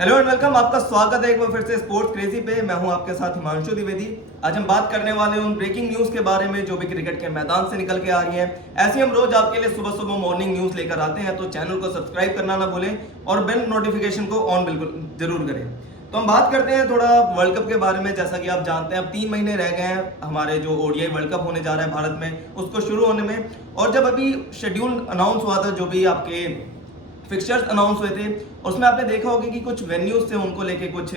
Hello and welcome, आपका स्वागत है एक बार फिर से स्पोर्ट्स क्रेजी पे। मैं हूं आपके साथ हिमांशु द्विवेदी। आज हम बात करने वाले हैं उन ब्रेकिंग न्यूज के बारे में जो भी क्रिकेट के मैदान से निकल के आ रही है। ऐसे हम रोज आपके लिए सुबह सुबह मॉर्निंग न्यूज लेकर आते हैं, तो चैनल को सब्सक्राइब करना ना भूलें और बेल नोटिफिकेशन को ऑन बिल्कुल जरूर करें। तो हम बात करते हैं थोड़ा वर्ल्ड कप के बारे में। जैसा कि आप जानते हैं अब 3 महीने रह गए हैं हमारे जो ओडीआई वर्ल्ड कप होने जा रहा है भारत में, उसको शुरू होने में। और जब अभी शेड्यूल अनाउंस हुआ था, जो भी आपके फिक्सचर्स अनाउंस हुए थे, उसमें आपने देखा होगा कि कुछ वेन्यूज से उनको लेके कुछ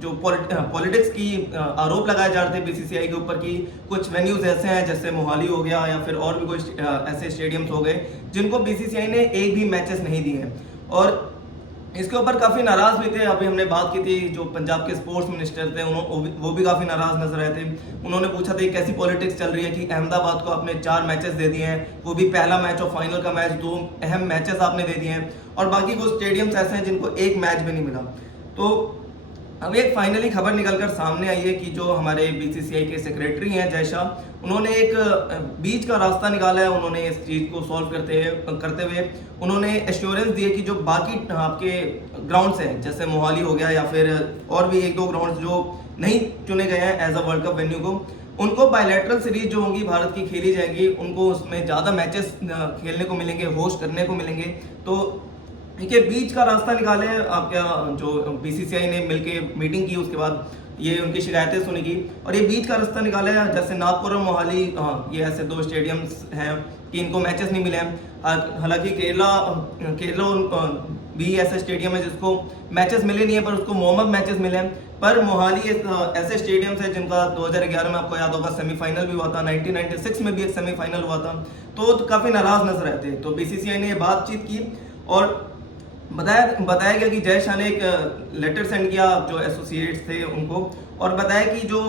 जो पॉलिटिक्स की आरोप लगाए जा रहे थे बीसीसीआई के ऊपर की कुछ वेन्यूज ऐसे हैं जैसे मोहाली हो गया या फिर और भी कुछ ऐसे स्टेडियम्स हो गए जिनको बीसीसीआई ने एक भी मैचेस नहीं दिए हैं। और इसके ऊपर काफी नाराज भी थे। अभी हमने बात की थी, जो पंजाब के स्पोर्ट्स मिनिस्टर थे वो भी काफी नाराज नजर आए थे। उन्होंने पूछा था कैसी पॉलिटिक्स चल रही है कि अहमदाबाद को आपने 4 मैचेस दे दिए हैं, वो भी पहला मैच और फाइनल का मैच, 2 अहम मैचेस आपने दे दिए हैं, और बाकी कुछ स्टेडियम्स ऐसे हैं जिनको एक मैच भी नहीं मिला। तो अब एक फाइनली खबर निकलकर सामने आई है कि जो हमारे बीसीसीआई के सेक्रेटरी हैं जय शाह, उन्होंने एक बीच का रास्ता निकाला है। उन्होंने इस चीज को सॉल्व करते हुए उन्होंने एश्योरेंस दी है कि जो बाकी आपके ग्राउंड्स हैं जैसे मोहाली हो गया या फिर और भी 1-2 ग्राउंड्स जो नहीं चुने गए हैं as a world cup venue को, उनको बायलैटरल सीरीज जो होंगी भारत की खेली जाएगी, उनको उसमें ज़्यादा मैचेस खेलने को मिलेंगे, होस्ट करने को मिलेंगे। तो देखिए बीच का रास्ता निकाले आपका जो बीसीसीआई ने मिलके मीटिंग की, उसके बाद ये उनकी शिकायतें सुनी की और ये बीच का रास्ता निकाला है। जैसे नागपुर और मोहाली, ये ऐसे 2 स्टेडियम्स हैं कि इनको मैचेस नहीं मिले हैं। हालांकि केरला भी ऐसे स्टेडियम है जिसको मैचेस मिले नहीं है पर उसको वार्म अप मैचेस मिले हैं। पर मोहाली ऐसे स्टेडियम्स है जिनका 2011 में आपको याद होगा सेमीफाइनल भी हुआ था, 1996 में भी एक सेमीफाइनल हुआ था। तो काफ़ी नाराज नजर आए थे। तो बीसीसीआई ने बातचीत की और बताया गया कि जय शाह ने एक लेटर सेंड किया जो एसोसिएट्स थे उनको, और बताया कि जो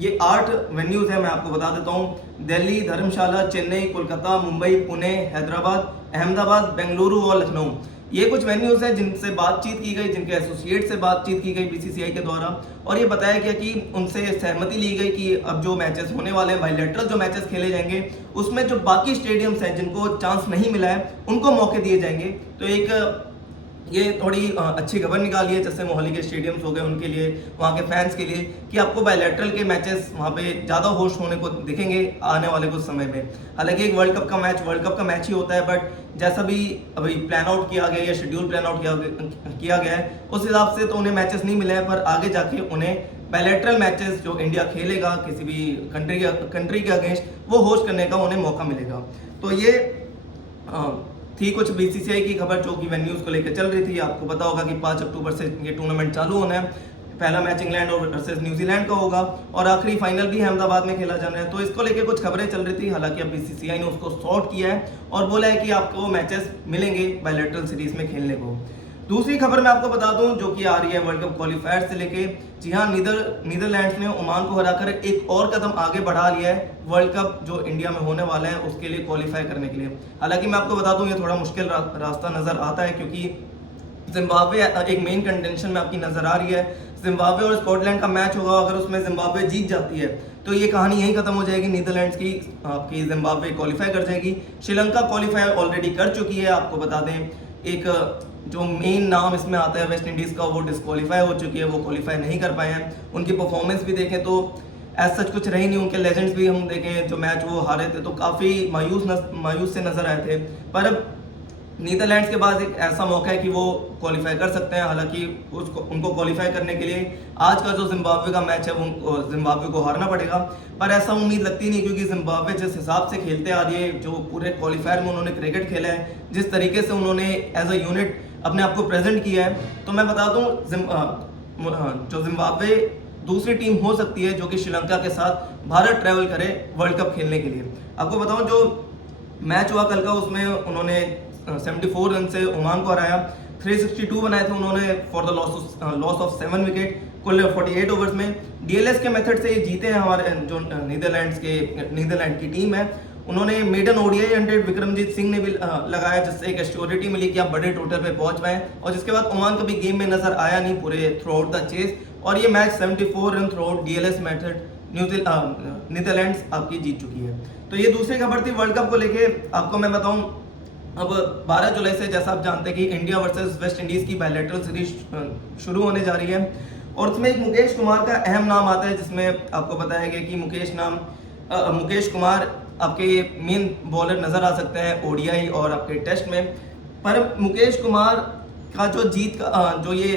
ये 8 वेन्यूज है, मैं आपको बता देता हूँ, दिल्ली, धर्मशाला, चेन्नई, कोलकाता, मुंबई, पुणे, हैदराबाद, अहमदाबाद, बेंगलुरु और लखनऊ, ये कुछ वेन्यूज हैं जिनसे बातचीत की गई, जिनके एसोसिएट से बातचीत की गई बीसीसीआई के द्वारा। और ये बताया गया कि उनसे सहमति ली गई कि अब जो मैचेस होने वाले हैं, बायलैटरल जो मैचेस खेले जाएंगे, उसमें जो बाकी स्टेडियम्स हैं जिनको चांस नहीं मिला है उनको मौके दिए जाएंगे। तो एक ये थोड़ी अच्छी खबर निकाली है, जैसे मोहाली के स्टेडियम्स हो गए उनके लिए, वहाँ के फैंस के लिए, कि आपको बायलैटरल के मैचेस वहाँ पे ज़्यादा होस्ट होने को दिखेंगे आने वाले कुछ समय में। हालांकि एक वर्ल्ड कप का मैच ही होता है, बट जैसा भी अभी प्लान आउट किया गया या शेड्यूल प्लान आउट किया गया है उस हिसाब से तो उन्हें मैचेस नहीं मिले हैं, पर आगे जाके उन्हें बायलैटरल मैचेस जो इंडिया खेलेगा किसी भी कंट्री के अगेंस्ट, वो होस्ट करने का उन्हें मौका मिलेगा। तो ये थी कुछ बीसीसीआई की खबर जो कि वेन्यूज को लेकर चल रही थी। आपको पता होगा कि 5 अक्टूबर से ये टूर्नामेंट चालू होना है। पहला मैच इंग्लैंड और वर्सेस न्यूजीलैंड का होगा और आखिरी फाइनल भी अहमदाबाद में खेला जाना है। तो इसको लेकर कुछ खबरें चल रही थी। हालांकि अब बीसीसीआई ने उसको सॉर्ट किया है और बोला है कि आपको मैचेस मिलेंगे बायलैटरल सीरीज में खेलने को। दूसरी खबर मैं आपको बता दूं जो कि आ रही है वर्ल्ड कप क्वालिफायर से लेके। जी हाँ, नीदरलैंड्स ने ओमान को हराकर एक और कदम आगे बढ़ा लिया है वर्ल्ड कप जो इंडिया में होने वाला है उसके लिए क्वालिफाई करने के लिए। हालांकि मैं आपको बता दूं ये थोड़ा मुश्किल रास्ता नजर आता है, क्योंकि जिम्बाब्वे एक मेन कंटेंशन में आपकी नजर आ रही है। जिम्बाब्वे और स्कॉटलैंड का मैच होगा, अगर उसमें जिम्बाब्वे जीत जाती है तो ये कहानी यहीं खत्म हो जाएगी। नीदरलैंड्स की आपकी जिम्बाब्वे क्वालिफाई कर जाएगी। श्रीलंका क्वालिफाई ऑलरेडी कर चुकी है। आपको बता दें एक जो मेन नाम इसमें आता है वेस्ट इंडीज का, वो डिस्क्वालीफाई हो चुकी है, वो क्वालिफाई नहीं कर पाए हैं। उनकी परफॉर्मेंस भी देखें तो एज सच कुछ रही नहीं। उनके लेजेंड्स भी हम देखें जो मैच वो हारे थे तो काफ़ी मायूस से नजर आए थे। पर अब नीदरलैंड्स के पास एक ऐसा मौका है कि वो क्वालिफाई कर सकते हैं। हालांकि उनको क्वालिफाई करने के लिए आज का जो जिम्बाब्वे का मैच है वो जिम्बाब्वे को हारना पड़ेगा, पर ऐसा उम्मीद लगती नहीं, क्योंकि जिम्बाब्वे जिस हिसाब से खेलते आ रही है, जो पूरे क्वालिफायर में उन्होंने क्रिकेट खेला है, जिस तरीके से उन्होंने एज अ यूनिट अपने आप को प्रेजेंट किया है, तो मैं बता दूं जो जिम्बाब्वे दूसरी टीम हो सकती है जो कि श्रीलंका के साथ भारत ट्रैवल करे वर्ल्ड कप खेलने के लिए। आपको बताऊं जो मैच हुआ कल का, उसमें उन्होंने 74 रन से ओमान को हराया। 362 बनाए थे उन्होंने for the loss of 7 wicket कुल 48 ओवर्स में। डीएलएस के मेथड से ये जीते हैं हमारे जो नीदरलैंड की टीम है। उन्होंने मेडन ओडीआई 100 विक्रमजीत सिंह ने भी लगाया, जिससे एक एश्योरिटी मिली कि आप बड़े टोटल पे पहुंच पाए। और जिसके बाद ओमान कभी गेम में नजर आया नहीं पूरे थ्रू आउट द चेस, और ये match 74 run through out DLS method Netherlands आपकी जीत चुकी है। तो ये दूसरी खबर थी वर्ल्ड कप को लेके। आपको मैं बताऊं अब 12 जुलाई से जैसा आप जानते हैं कि इंडिया वर्सेस वेस्ट इंडीज़ की बायलैटरल सीरीज शुरू होने जा रही है और उसमें एक मुकेश कुमार का अहम नाम आता है, जिसमें आपको बताया गया कि मुकेश कुमार आपके मेन बॉलर नज़र आ सकते हैं ओडीआई और आपके टेस्ट में। पर मुकेश कुमार का जो जीत का जो ये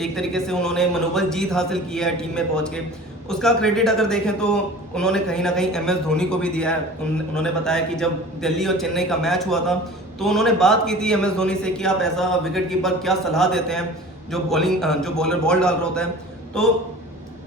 एक तरीके से उन्होंने मनोबल जीत हासिल की है टीम में पहुंच के, उसका क्रेडिट अगर देखें तो उन्होंने कहीं ना कहीं एमएस धोनी को भी दिया है। उन्होंने बताया कि जब दिल्ली और चेन्नई का मैच हुआ था तो उन्होंने बात की थी एमएस धोनी से कि आप ऐसा विकेट कीपर क्या सलाह देते हैं जो बॉलर बॉल डाल रहा होता है। तो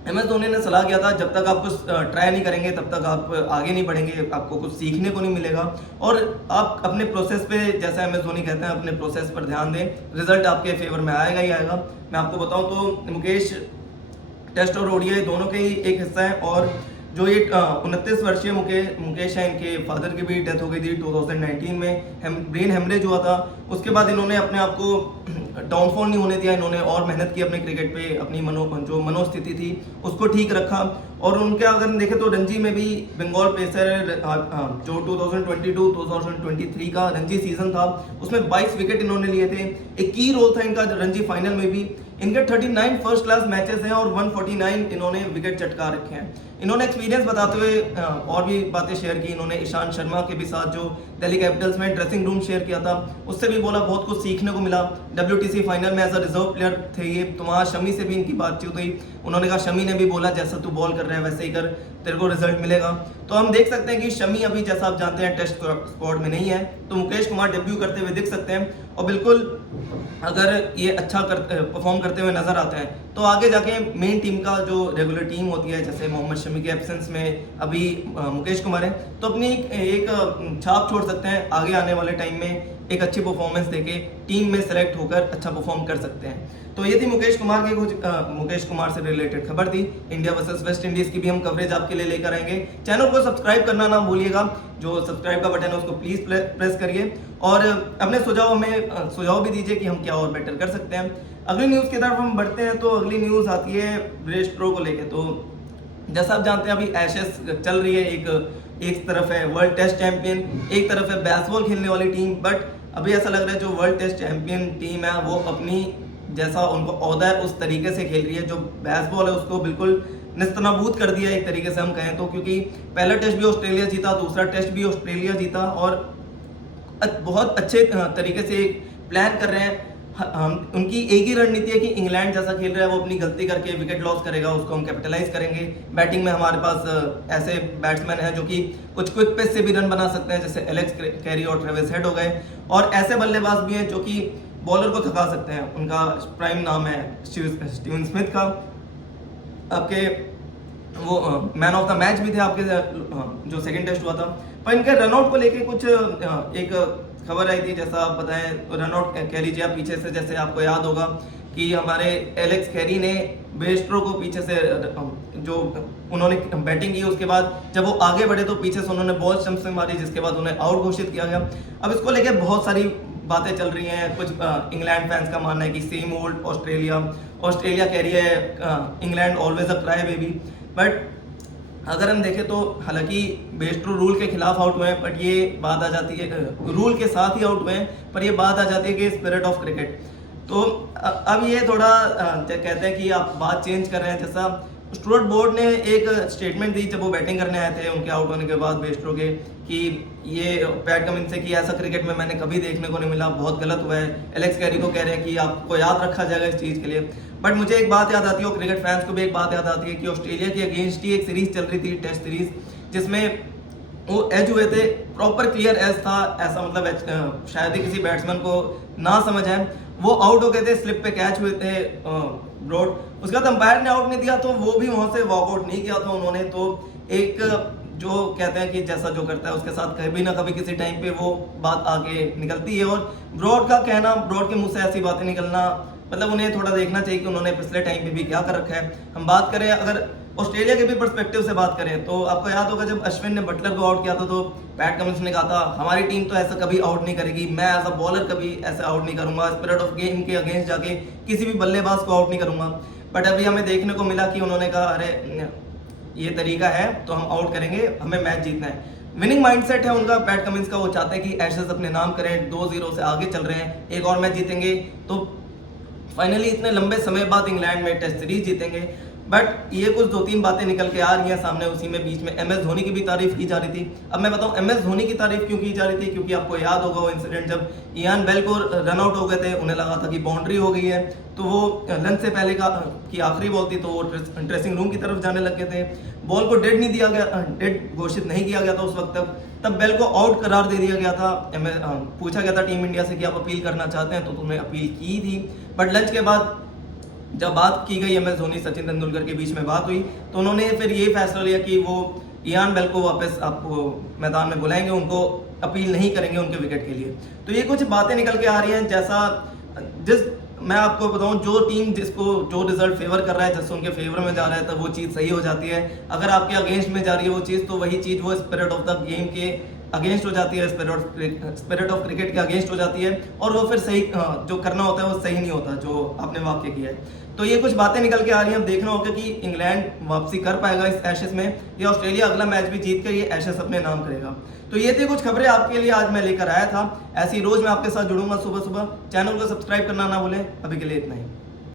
एमएस धोनी ने सलाह किया था जब तक आप कुछ ट्राई नहीं करेंगे तब तक आप आगे नहीं बढ़ेंगे, आपको कुछ सीखने को नहीं मिलेगा और आप अपने प्रोसेस पे, जैसा एमएस धोनी कहते हैं, अपने प्रोसेस पर ध्यान दें, रिजल्ट आपके फेवर में आएगा ही आएगा। मैं आपको बताऊं तो मुकेश टेस्ट और ओडीआई दोनों के ही एक हिस्सा है और जो ये 29 वर्षीय मुकेश है, इनके फादर की भी डेथ हो गई थी 2019 में, ब्रेन हेमरेज हुआ था। उसके बाद इन्होंने अपने आप को डाउनफॉल नहीं होने दिया, इन्होंने और मेहनत की अपने क्रिकेट पे, अपनी जो मनोस्थिति थी उसको ठीक रखा और उनके अगर देखें तो रणजी में भी बंगाल पेसर जो 2022-2023 का रणजी सीजन था उसमें 22 विकेट इन्होंने लिए थे। एक की रोल था इनका रणजी फाइनल में भी। इनके 39 फर्स्ट क्लास मैचेस हैं और 149 इन्होंने विकेट चटका रखे हैं। इन्होंने एक्सपीरियंस बताते हुए और भी बातें शेयर की। इन्होंने ईशांत शर्मा के भी साथ जो दिल्ली कैपिटल्स में ड्रेसिंग रूम शेयर किया था उससे भी बोला, बहुत कुछ सीखने को मिला। WTC फाइनल में एज अ रिजर्व प्लेयर थे ये, तो वहाँ शमी से भी इनकी बातचीत हुई। उन्होंने कहा, शमी ने भी बोला जैसा तू बॉल कर रहा है वैसे ही कर, तेरे को रिजल्ट मिलेगा। तो हम देख सकते हैं कि शमी अभी जैसा आप जानते हैं टेस्ट स्क्वाड में नहीं है, तो मुकेश कुमार डेब्यू करते हुए दिख सकते हैं और बिल्कुल अगर ये अच्छा परफॉर्म करते हुए नजर आते हैं तो आगे जाके मेन टीम का जो रेगुलर टीम होती है, जैसे मोहम्मद शमी के एब्सेंस में अभी मुकेश कुमार है, तो अपनी एक छाप छोड़ सकते हैं। आगे आने वाले टाइम में एक अच्छी परफॉर्मेंस देके टीम में सेलेक्ट होकर अच्छा परफॉर्म कर सकते हैं। तो ये थी मुकेश कुमार से रिलेटेड खबर थी। इंडिया वर्सेस वेस्ट इंडीज की भी हम कवरेज आपके लिए लेकर आएंगे। चैनल को सब्सक्राइब करना ना भूलिएगा, जो सब्सक्राइब का बटन है उसको प्लीज प्रेस करिए और अपने सुझाव भी दीजिए कि हम क्या और बेटर कर सकते हैं। अगली न्यूज़ की तरफ हम बढ़ते हैं तो अगली न्यूज़ आती है ब्रेस्ट्रो को लेके। तो जैसा आप जानते हैं अभी एशेस चल रही है, एक तरफ है वर्ल्ड टेस्ट चैंपियन, एक तरफ है बेसबॉल खेलने वाली टीम। बट अभी ऐसा लग रहा है जो वर्ल्ड टेस्ट चैंपियन टीम है वो अपनी जैसा उनको ओहदा है उस तरीके से खेल रही है। जो बेसबॉल है उसको बिल्कुल निस्तनाबूद कर दिया एक तरीके से हम कहें तो, क्योंकि पहला टेस्ट भी ऑस्ट्रेलिया जीता, दूसरा टेस्ट भी ऑस्ट्रेलिया जीता और बहुत अच्छे तरीके से प्लान कर रहे हैं। उनकी एक ही रणनीति है कि इंग्लैंड जैसा खेल रहा है वो अपनी गलती करके विकेट लॉस करेगा, उसको हम कैपिटलाइज करेंगे। बैटिंग में हमारे पास ऐसे बैट्समैन हैं जो कि कुछ क्विक पेस से भी रन बना सकते हैं, जैसे एलेक्स कैरी और ट्रेविस हेड हो गए, और ऐसे बल्लेबाज भी हैं जो कि बॉलर को थका सकते हैं। उनका प्राइम नाम है स्टीवन स्मिथ का, आपके वो मैन ऑफ द मैच भी थे आपके जो सेकंड टेस्ट हुआ था। पर इनके रनआउट को लेके कुछ एक खबर आई थी, जैसा आप बताएं रनआउट कह लीजिए आप पीछे से, जैसे आपको याद होगा कि हमारे एलेक्स कैरी ने बेस्ट्रो को पीछे से जो उन्होंने बैटिंग की, उसके बाद जब वो आगे बढ़े तो पीछे से उन्होंने बॉल स्टंप से मारी, जिसके बाद उन्हें आउट घोषित किया गया। अब इसको लेके बहुत सारी बातें चल रही हैं। कुछ इंग्लैंड फैंस का मानना है कि सेम ओल्ड ऑस्ट्रेलिया कह रही है England always a cry baby. But अगर हम देखें तो हालांकि बेस्ट्रो रूल के खिलाफ आउट हुए हैं, बट ये बात आ जाती है रूल के साथ ही आउट हुए हैं, पर ये बात आ जाती है कि स्पिरिट ऑफ क्रिकेट। तो अब ये थोड़ा कहते हैं कि आप बात चेंज कर रहे हैं। जैसा स्टुअर्ट बोर्ड ने एक स्टेटमेंट दी जब वो बैटिंग करने आए थे उनके आउट होने के बाद बेस्ट्रो के, कि ये पैट कमिंस से कि ऐसा क्रिकेट में मैंने कभी देखने को नहीं मिला, बहुत गलत हुआ है। एलेक्स कैरी को कह रहे हैं कि आपको याद रखा जाएगा इस चीज़ के लिए। बट मुझे एक बात याद आती है और क्रिकेट फैंस को भी एक बात याद आती है कि ऑस्ट्रेलिया के अगेंस्ट ही एक सीरीज चल रही थी, टेस्ट सीरीज, जिसमें वो एज हुए थे, प्रॉपर क्लियर एज था, ऐसा मतलब शायद ही किसी बैट्समैन को ना समझ आए। वो आउट हो गए थे, स्लिप पे कैच हुए थे ब्रॉड, उसके बाद अंपायर ने आउट नहीं दिया तो वो भी वहां से वॉकआउट नहीं किया था उन्होंने। तो एक जो कहते हैं कि जैसा जो करता है उसके साथ कभी ना कभी किसी टाइम पे वो बात आगे निकलती है। और ब्रॉड का कहना, ब्रॉड के मुंह से ऐसी बातें निकलना, मतलब उन्हें थोड़ा देखना चाहिए कि उन्होंने पिछले टाइम पे भी क्या कर रखा है। हम बात करें अगर ऑस्ट्रेलिया के भी पर्सपेक्टिव से बात करें तो आपको याद होगा जब अश्विन ने बटलर को आउट किया था तो पैट कमिंस ने कहा था हमारी टीम तो ऐसा कभी आउट नहीं करेगी, मैं एज अ बॉलर कभी ऐसा आउट नहीं करूंगा, स्पिरिट ऑफ गेम के अगेंस्ट जाके किसी भी बल्लेबाज को आउट नहीं करूंगा। बट अभी हमें देखने को मिला कि उन्होंने कहा अरे ये तरीका है तो हम आउट करेंगे, हमें मैच जीतना है। विनिंग माइंडसेट है उनका, पैट कमिंस का। वो चाहते हैं कि एशेज अपने नाम करें, 2-0 से आगे चल रहे हैं, एक और मैच जीतेंगे तो फाइनली इतने लंबे समय बाद इंग्लैंड में टेस्ट सीरीज जीतेंगे। बट ये कुछ 2-3 बातें निकल के आ रही हैं सामने। उसी में बीच में एम एस धोनी की भी तारीफ की जा रही थी। अब मैं बताऊं एम एस धोनी की तारीफ क्यों की जा रही थी, क्योंकि आपको याद होगा वो इंसिडेंट जब इयान बेल को रन आउट हो गए थे, उन्हें लगा था कि बाउंड्री हो गई है, तो वो लंच से पहले की आखिरी बॉल थी, तो वो ड्रेसिंग रूम की तरफ जाने लगे थे। बॉल को डेड नहीं दिया गया, डेड घोषित नहीं किया गया था उस वक्त तब बेल को आउट करार दे दिया गया था। पूछा गया था टीम इंडिया से कि आप अपील करना चाहते हैं, तो तुमने अपील की थी। बट लंच के बाद जब बात की गई, एम एस धोनी सचिन तेंदुलकर के बीच में बात हुई, तो उन्होंने फिर ये फैसला लिया कि वो इयान बेल को वापस आपको मैदान में बुलाएंगे, उनको अपील नहीं करेंगे उनके विकेट के लिए। तो ये कुछ बातें निकल के आ रही हैं। जैसा मैं आपको बताऊं, जो टीम जिसको जो रिजल्ट फेवर कर रहा है, जैसे उनके फेवर में जा रहा है, तब वो चीज़ सही हो जाती है। अगर आपके अगेंस्ट में जा रही है वो चीज़, तो वही चीज़ वो स्पिरिट ऑफ द गेम के अगेंस्ट हो जाती है, स्पिरिट ऑफ क्रिकेट के अगेंस्ट हो जाती है, और वो फिर सही जो करना होता है वो सही नहीं होता जो आपने वाक्य किया है। तो ये कुछ बातें निकल के आ रही हैं। अब देखना होगा कि इंग्लैंड वापसी कर पाएगा इस एशेस में, या ऑस्ट्रेलिया अगला मैच भी जीत कर ये एशेस अपने नाम करेगा। तो ये थी कुछ खबरें आपके लिए आज मैं लेकर आया था। ऐसी रोज मैं आपके साथ जुड़ूंगा सुबह सुबह। चैनल को सब्सक्राइब करना ना भूलें। अभी के लिए इतना ही।